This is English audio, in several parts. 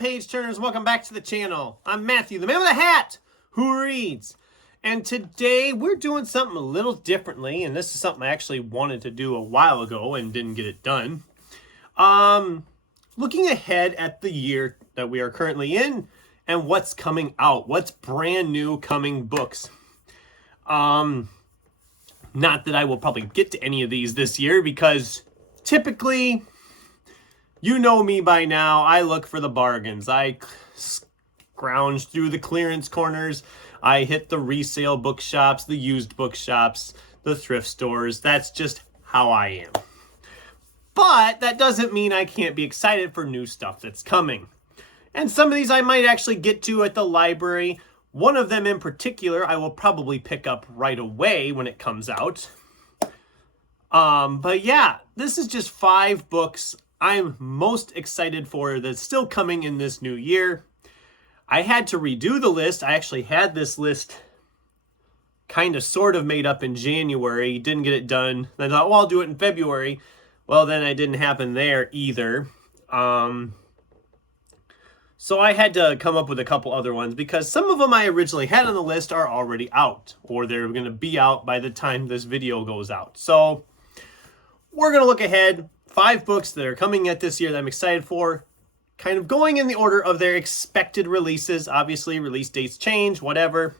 page turners, welcome back to the channel. I'm Matthew, the man with a hat who reads. And today we're doing something a little differently, and this is something I actually wanted to do a while ago and didn't get it done. Looking ahead at the year that we are currently in and what's coming out, what's brand new coming books. Not that I will probably get to any of these this year because typically, you know me by now, I look for the bargains. I scrounge through the clearance corners. I hit the resale bookshops, the used bookshops, the thrift stores. That's just how I am. But that doesn't mean I can't be excited for new stuff that's coming. And some of these I might actually get to at the library. One of them in particular I will probably pick up right away when it comes out. But yeah, this is just 5 books I'm most excited for that's still coming in this new year. I had to redo the list. I actually had this list kind of sort of made up in January. Didn't get it done. I thought, well, I'll do it in February. Well, then it didn't happen there either. So I had to come up with a couple other ones because some of them I originally had on the list are already out, or they're going to be out by the time this video goes out. So we're going to look ahead. 5 books that are coming out this year that I'm excited for, kind of going in the order of their expected releases. Obviously, release dates change, whatever.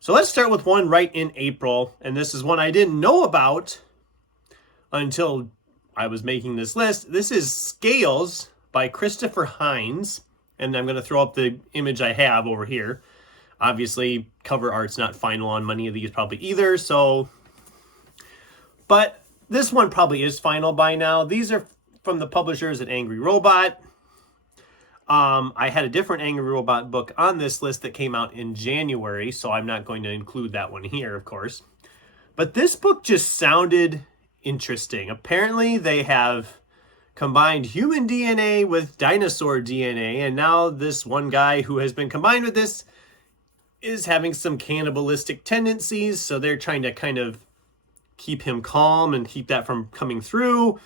So let's start with one right in April, and this is one I didn't know about until I was making this list. This is Scales by Christopher Hines, and I'm going to throw up the image I have over here. Obviously, cover art's not final on many of these probably either, so... But this one probably is final by now. These are from the publishers at Angry Robot. I had a different Angry Robot book on this list that came out in January, so I'm not going to include that one here, of course. But this book just sounded interesting. Apparently, they have combined human DNA with dinosaur DNA, and now this one guy who has been combined with this is having some cannibalistic tendencies, so they're trying to kind of keep him calm and keep that from coming through.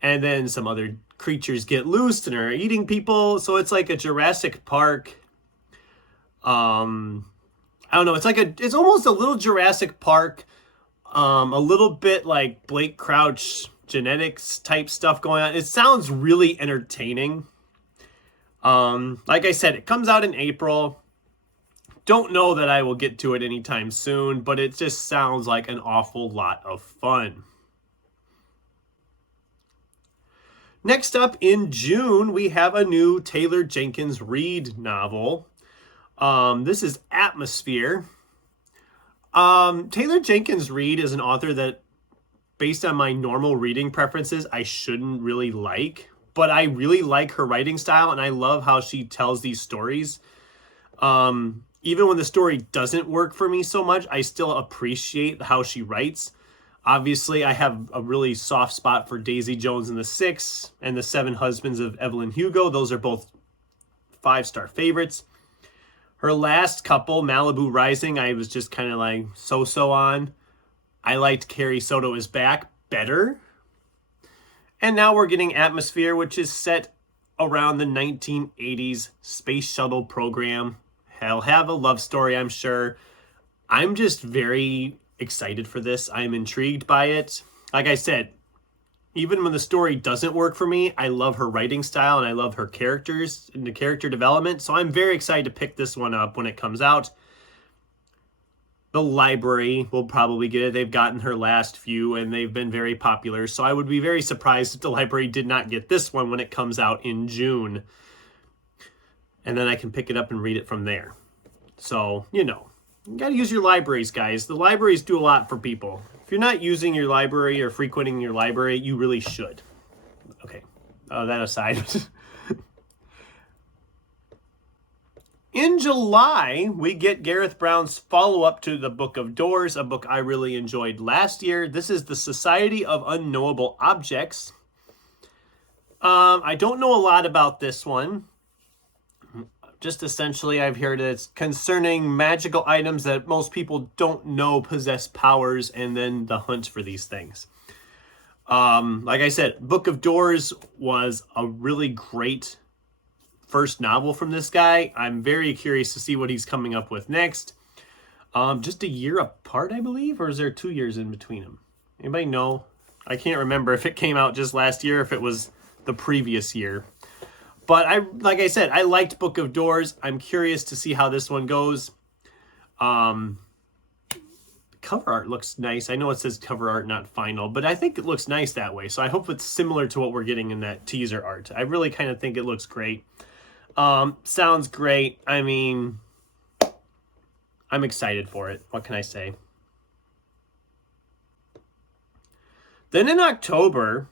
And then some other creatures get loose and are eating people. So it's like a Jurassic Park. I don't know. It's almost a little Jurassic Park. A little bit like Blake Crouch genetics type stuff going on. It sounds really entertaining. Like I said, it comes out in April. Don't know that I will get to it anytime soon, but it just sounds like an awful lot of fun. Next up in June, we have a new Taylor Jenkins Reid novel. This is Atmosphere. Taylor Jenkins Reid is an author that, based on my normal reading preferences, I shouldn't really like, but I really like her writing style, and I love how she tells these stories. Even when the story doesn't work for me so much, I still appreciate how she writes. Obviously, I have a really soft spot for Daisy Jones and the Six and The 7 Husbands of Evelyn Hugo. Those are both 5-star favorites. Her last couple, Malibu Rising, I was just kind of like so-so on. I liked Carrie Soto Is Back better. And now we're getting Atmosphere, which is set around the 1980s space shuttle program. I'll have a love story, I'm sure. I'm just very excited for this. I'm intrigued by it. Like I said, even when the story doesn't work for me, I love her writing style and I love her characters and the character development. So I'm very excited to pick this one up when it comes out. The library will probably get it. They've gotten her last few and they've been very popular. So I would be very surprised if the library did not get this one when it comes out in June. And then I can pick it up and read it from there. So, you know, you got to use your libraries, guys. The libraries do a lot for people. If you're not using your library or frequenting your library, you really should. Okay, that aside. In July, we get Gareth Brown's follow-up to The Book of Doors, a book I really enjoyed last year. This is The Society of Unknowable Objects. I don't know a lot about this one. Just essentially, I've heard it's concerning magical items that most people don't know possess powers, and then the hunt for these things. Like I said, Book of Doors was a really great first novel from this guy. I'm very curious to see what he's coming up with next. Just a year apart, I believe, or is there 2 years in between them? Anybody know? I can't remember if it came out just last year, or if it was the previous year. But like I said, I liked Book of Doors. I'm curious to see how this one goes. Cover art looks nice. I know it says cover art, not final, but I think it looks nice that way. So I hope it's similar to what we're getting in that teaser art. I really kind of think it looks great. Sounds great. I mean, I'm excited for it. What can I say? Then in October,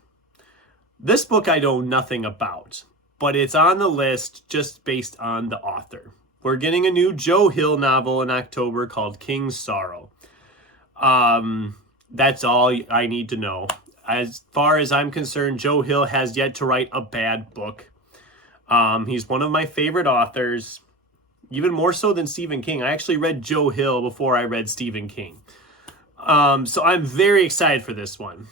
this book I know nothing about, but it's on the list just based on the author. We're getting a new Joe Hill novel in October called King's Sorrow. That's all I need to know. As far as I'm concerned, Joe Hill has yet to write a bad book. He's one of my favorite authors, even more so than Stephen King. I actually read Joe Hill before I read Stephen King. So I'm very excited for this one.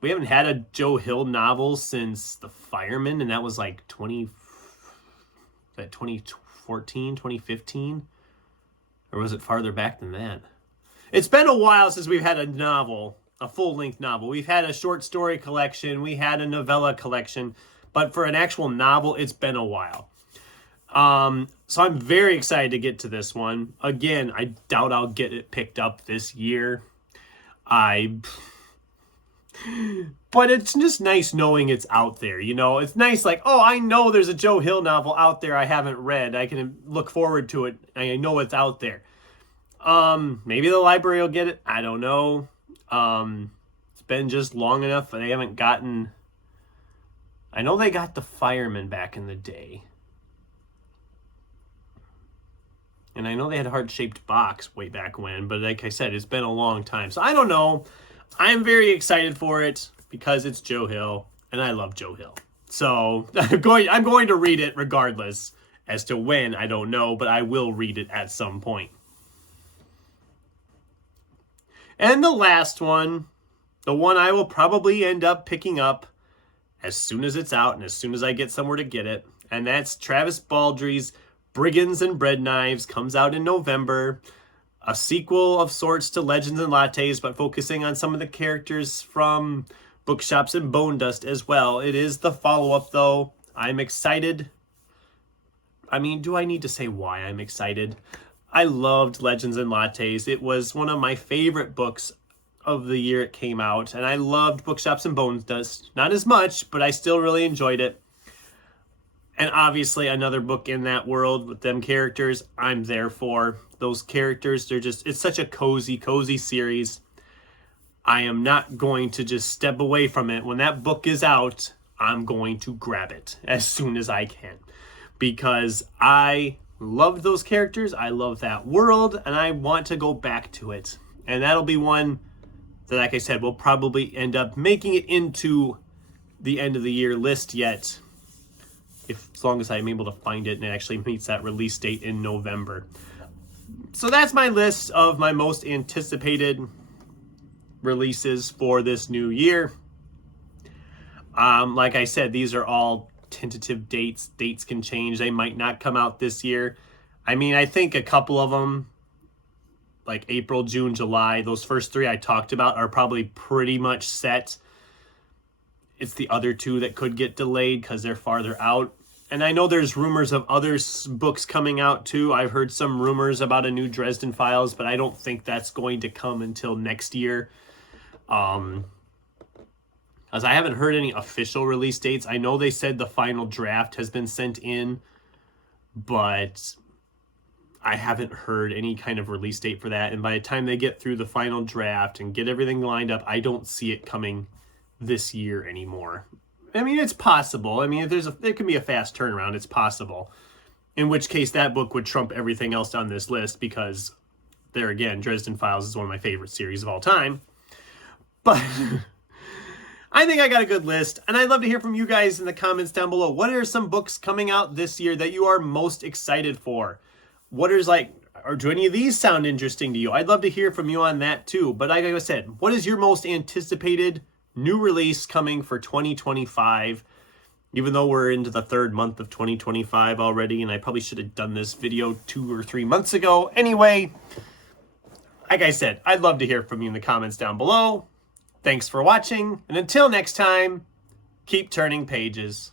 We haven't had a Joe Hill novel since The Fireman, and that was like 2014, 2015? Or was it farther back than that? It's been a while since we've had a novel, a full-length novel. We've had a short story collection, we had a novella collection, but for an actual novel, it's been a while. So I'm very excited to get to this one. Again, I doubt I'll get it picked up this year. But it's just nice knowing it's out there, you know? It's nice, like, oh, I know there's a Joe Hill novel out there I haven't read. I can look forward to it. I know it's out there. Maybe the library will get it. I don't know. It's been just long enough and they haven't gotten... I know they got The Fireman back in the day. And I know they had a heart-shaped box way back when, but like I said, it's been a long time. So I don't know. I'm very excited for it because it's Joe Hill, and I love Joe Hill. So I'm going to read it regardless. As to when, I don't know, but I will read it at some point. And the last one, the one I will probably end up picking up as soon as it's out and as soon as I get somewhere to get it, and that's Travis Baldrey's Brigands and Bread Knives. Comes out in November. A sequel of sorts to Legends and Lattes, but focusing on some of the characters from Bookshops and Bone Dust as well. It is the follow-up, though. I'm excited. I mean, do I need to say why I'm excited? I loved Legends and Lattes. It was one of my favorite books of the year it came out, and I loved Bookshops and Bone Dust. Not as much, but I still really enjoyed it. And obviously another book in that world with them characters, I'm there for. Those characters, it's such a cozy series. I am not going to just step away from it. When that book is out, I'm going to grab it as soon as I can. Because I love those characters, I love that world, and I want to go back to it. And that'll be one that, like I said, will probably end up making it into the end of the year list yet. As long as I'm able to find it and it actually meets that release date in November. So that's my list of my most anticipated releases for this new year. Like I said, these are all tentative dates. Dates can change. They might not come out this year. I mean, I think a couple of them, like April, June, July, those first three I talked about are probably pretty much set. It's the other two that could get delayed because they're farther out. And I know there's rumors of other books coming out too. I've heard some rumors about a new Dresden Files, but I don't think that's going to come until next year. As I haven't heard any official release dates. I know they said the final draft has been sent in, but I haven't heard any kind of release date for that. And by the time they get through the final draft and get everything lined up, I don't see it coming this year anymore. I mean, it's possible. I mean, if there can be a fast turnaround, it's possible. In which case, that book would trump everything else on this list because, there again, Dresden Files is one of my favorite series of all time. But I think I got a good list, and I'd love to hear from you guys in the comments down below. What are some books coming out this year that you are most excited for? Or do any of these sound interesting to you? I'd love to hear from you on that too. But like I said, what is your most anticipated new release coming for 2025? even though we're into the third month of 2025 already, and I probably should have done this video 2 or 3 months ago. Anyway, like I said, I'd love to hear from you in the comments down below. Thanks for watching, and until next time, keep turning pages.